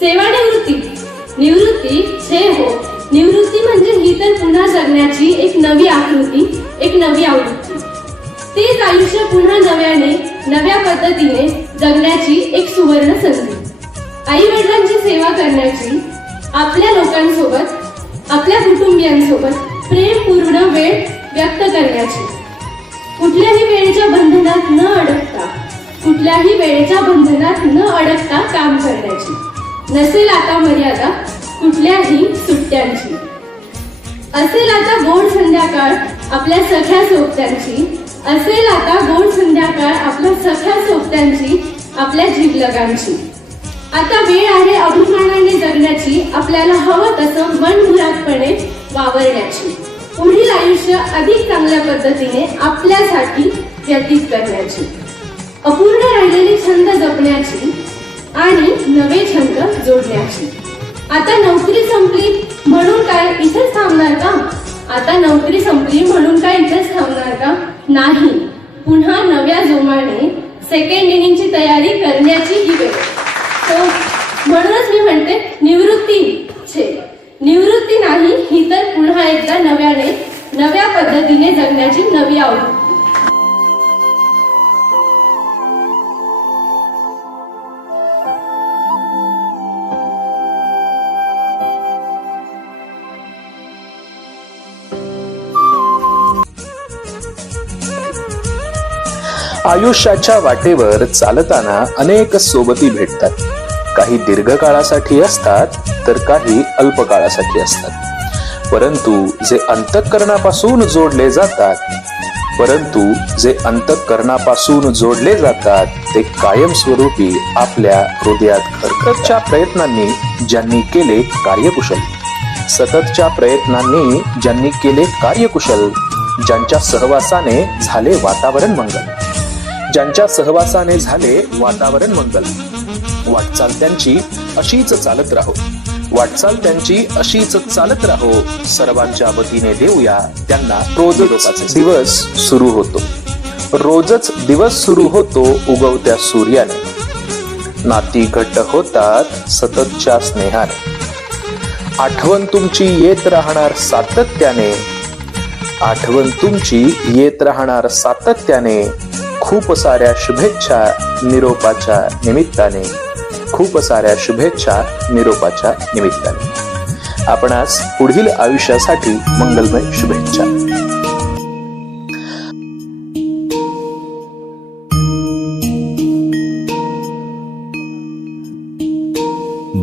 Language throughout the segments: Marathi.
सेवानिवृत्ती, निवृत्ती छे हो, निवृत्ती म्हणजे ही तर पुन्हा जगण्याची एक नवी आकृती, एक नवी आवृत्ती. तेच आयुष्य पुन्हा नव्याने, नव्या पद्धतीने जगण्याची एक सुवर्ण संधी. आई वडिलांची सेवा करण्याची, आपल्या लोकांसोबत, आपल्या कुटुंबियांसोबत प्रेमपूर्ण वेळ व्यक्त करण्याची, कुठल्याही वेळेच्या बंधनात न अडकता, कुठल्याही वेळेच्या बंधनात न अडकता काम करण्याची. नसेल आता मर्यादा कुठल्याही सुट्ट्यांची. असेल आता गोड संध्याकाळ आपल्या सख्या सोबत्यांची, असेल आता गोड संध्याकाळ आपल्या सख्या सोबत्यांची, आपल्या जीवलगांची. आता वेळ आहे अभिमानाने जगण्याची, आपल्याला हवं तसं मनमुरादपणे वावरण्याची. पुढील आयुष्य अधिक चांगल्या पद्धतीने आपल्यासाठी व्यतीत करण्याची. अपूर्ण राहिलेले छंद जपण्याची आणि नवे छंद जोडण्याची. आता नोकरी संपली म्हणून काय इथेच थांबणार का? आता नोकरी संपली म्हणून काय इथेच थांबणार का? नाही, पुन्हा नव्या जोमाने सेकंड इनिंगची तयारी करण्याची ही वेळ. म्हणूनच मी म्हणते निवृत्ती छे, निवृत्ती नाही, ही तर पुन्हा एकदा नव्याने, नव्या पद्धतीने जगण्याची नवी आवृत्ती. आयुष्याच्या वाटेवर चालताना अनेक सोबती भेटतात. काही दीर्घकाळासाठी असतात तर काही अल्पकाळासाठी असतात. परंतु जे अंतःकरणापासून जोडले जातात ते कायमस्वरूपी आपल्या हृदयात खरखरच्या प्रयत्नांनी ज्यांनी केले कार्यकुशल, सततच्या प्रयत्नांनी ज्यांनी केले कार्यकुशल, ज्यांच्या सहवासाने झाले वातावरण मंगल, ज्यांच्या सहवासाने झाले वातावरण मंगल. वाटचाल त्यांची अशीच चालत राहो, वाटचाल त्यांची अशीच चालत राहो. सर्वांच्या वतीने देऊया त्यांना. रोजच दिवस सुरू होतो, रोजच दिवस सुरू होतो उगवत्या सूर्याने. नाती घट्ट होतात सततच्या स्नेहाने. आठवण तुमची येत राहणार सातत्याने, आठवण तुमची येत राहणार सातत्याने. खूप साऱ्या शुभेच्छा निरोपाच्या निमित्ताने, खूप साऱ्या शुभेच्छा निरोपाच्या निमित्ताने. आपणास पुढील आयुष्यासाठी मंगलमय शुभेच्छा.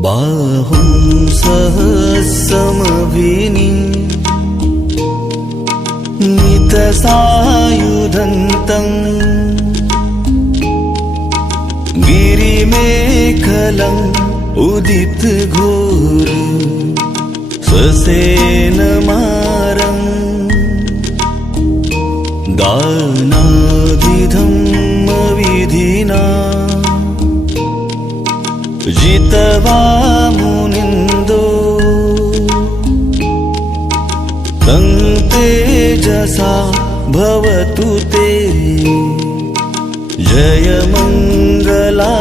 बाहुं सहस्रमभिनी नितसायुधन्तं गिरिमेखलं उदित घोर ससेनमारं दानाधिधम्म विधिना जितवा मुनिन्दो तं तेजसा भवतु ते जय मंगला